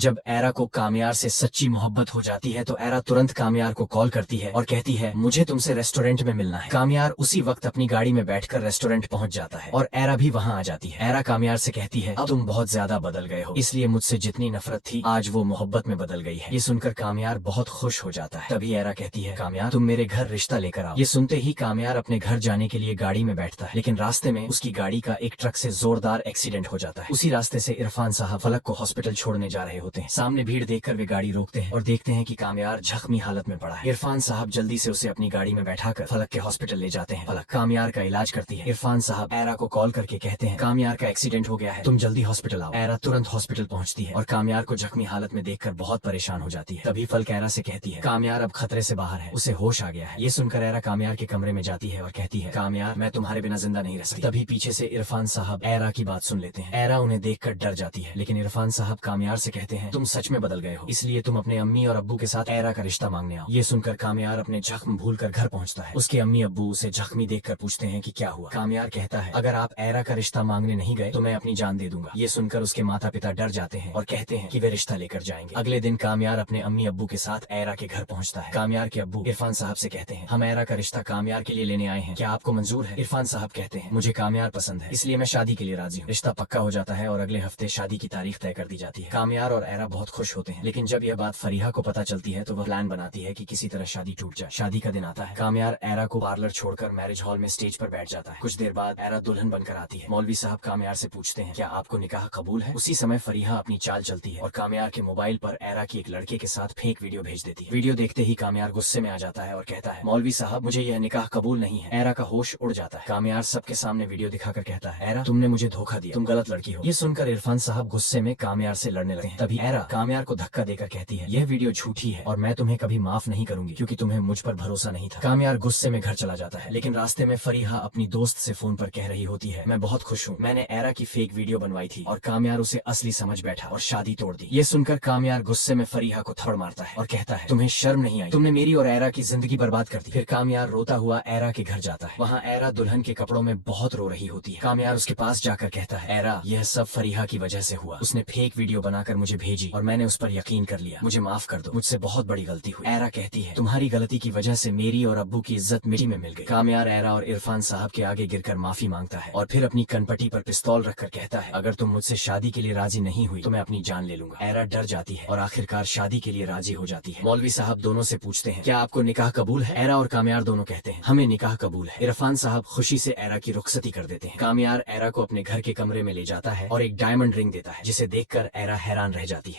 जब एरा को कामयार से सच्ची मोहब्बत हो जाती है तो एरा तुरंत कामयार को कॉल करती है और कहती है मुझे तुमसे रेस्टोरेंट में मिलना है। कामयार उसी वक्त अपनी गाड़ी में बैठकर रेस्टोरेंट पहुंच जाता है और एरा भी वहां आ जाती है। एरा कामयार से कहती है अब तुम बहुत ज्यादा बदल गए हो, इसलिए मुझसे जितनी नफरत थी आज वो मोहब्बत में बदल गई है। ये सुनकर कामयार बहुत खुश हो जाता है। तभी एरा कहती है कामयार तुम मेरे घर रिश्ता लेकर आओ। ये सुनते ही कामयार अपने घर जाने के लिए गाड़ी में बैठता है, लेकिन रास्ते में उसकी गाड़ी का एक ट्रक से जोरदार एक्सीडेंट हो जाता है। उसी रास्ते से इरफान साहब फलक को हॉस्पिटल छोड़ने जा रहे होते हैं। सामने भीड़ देखकर वे गाड़ी रोकते हैं और देखते हैं कि कामयार जख्मी हालत में पड़ा है। इरफान साहब जल्दी से उसे अपनी गाड़ी में बैठाकर फलक के हॉस्पिटल ले जाते हैं। फलक कामयार का इलाज करती है। इरफान साहब एरा को कॉल करके कहते हैं कामयार का एक्सीडेंट हो गया है, तुम जल्दी हॉस्पिटल आओ। एरा तुरंत हॉस्पिटल पहुंचती है और कामयार को जख्मी हालत में देखकर बहुत परेशान हो जाती है। तभी फलक एरा से कहती है कामयार अब खतरे से बाहर है, उसे होश आ गया है। ये सुनकर एरा कामयार के कमरे में जाती है और कहती है कामयार मैं तुम्हारे बिना जिंदा नहीं रह सकती। तभी पीछे से इरफान साहब एरा की बात सुन लेते हैं। एरा उन्हें देखकर डर जाती है, लेकिन इरफान साहब कामयार से कहते हैं तुम सच में बदल गए हो, इसलिए तुम अपने अम्मी और अब्बू के साथ एरा का रिश्ता मांगने आओ। ये सुनकर कामयार अपने जख्म भूलकर घर पहुंचता है। उसके अम्मी अब्बू उसे जख्मी देखकर पूछते हैं कि क्या हुआ। कामयार कहता है अगर आप एरा का रिश्ता मांगने नहीं गए तो मैं अपनी जान दे दूंगा। ये सुनकर उसके माता पिता डर जाते हैं और कहते हैं कि वे रिश्ता लेकर जाएंगे। अगले दिन कामयार अपने अम्मी अब्बू के साथ एरा के घर पहुंचता है। कामयार के अब्बू इरफान साहब से कहते हैं हम एरा का रिश्ता कामयार के लिए लेने आए हैं, क्या आपको मंजूर है। इरफान साहब कहते हैं मुझे कामयार पसंद है, इसलिए मैं शादी के लिए राजी हूँ। रिश्ता पक्का हो जाता है और अगले हफ्ते शादी की तारीख तय कर दी जाती है। कामयार और एरा बहुत खुश होते हैं, लेकिन जब यह बात फरीहा को पता चलती है तो वह प्लान बनाती है कि किसी तरह शादी टूट जाए। शादी का दिन आता है। कामयार एरा को पार्लर छोड़कर मैरिज हॉल में स्टेज पर बैठ जाता है। कुछ देर बाद एरा दुल्हन बनकर आती है। मौलवी साहब कामयार से पूछते हैं क्या आपको निकाह कबूल है। उसी समय फरीहा अपनी चाल चलती है और कामयार के मोबाइल पर एरा की एक लड़के के साथ फेक वीडियो भेज देती है। वीडियो देखते ही कामयार गुस्से में आ जाता है और कहता है मौलवी साहब मुझे यह निकाह कबूल नहीं है। एरा का होश उड़ जाता है। कामयार सबके सामने वीडियो दिखाकर कहता है एरा तुमने मुझे धोखा दिया, तुम गलत लड़की हो। ये सुनकर इरफान साहब गुस्से में कामयार से लड़ने लगते हैं। तभी एरा कामयार को धक्का देकर कहती है यह वीडियो झूठी है और मैं तुम्हें कभी माफ नहीं करूंगी क्योंकि तुम्हें मुझ पर भरोसा नहीं था। कामयार गुस्से में घर चला जाता है, लेकिन रास्ते में फरीहा अपनी दोस्त से फोन पर कह रही होती है मैं बहुत खुश हूँ, मैंने एरा की फेक वीडियो बनवाई थी और कामयार उसे असली समझ बैठा और शादी तोड़ दी। ये सुनकर कामयार गुस्से में फरीहा को थप्पड़ मारता है और कहता है तुम्हें शर्म नहीं आई, तुमने मेरी और एरा की जिंदगी बर्बाद कर दी। फिर कामयार रोता हुआ एरा के घर जाता है। वहाँ एरा दुल्हन के कपड़ों में बहुत रो रही होती है। कामयार उसके पास जाकर कहता है एरा यह सब फरीहा की वजह से हुआ, उसने फेक वीडियो बनाकर मुझे भेजी और मैंने उस पर यकीन कर लिया, मुझे माफ कर दो, मुझसे बहुत बड़ी गलती हुई। एरा कहती है तुम्हारी गलती की वजह से मेरी और अब्बू की इज्जत मिट्टी में मिल गई। कामयार एरा और इरफान साहब के आगे गिरकर माफी मांगता है और फिर अपनी कनपटी पर पिस्तौल रखकर कहता है अगर तुम मुझसे शादी के लिए राजी नहीं हुई तो मैं अपनी जान ले लूंगा। एरा डर जाती है और आखिरकार शादी के लिए राजी हो जाती है। मौलवी साहब दोनों से पूछते हैं क्या आपको निकाह कबूल है। एरा और कामयार दोनों कहते हैं हमें निकाह कबूल है। इरफान साहब खुशी से एरा की रुखसती कर देते हैं। कामयार एरा को अपने घर के कमरे में ले जाता है और एक डायमंड रिंग देता है जिसे देखकर एरा हैरान रह जाती है।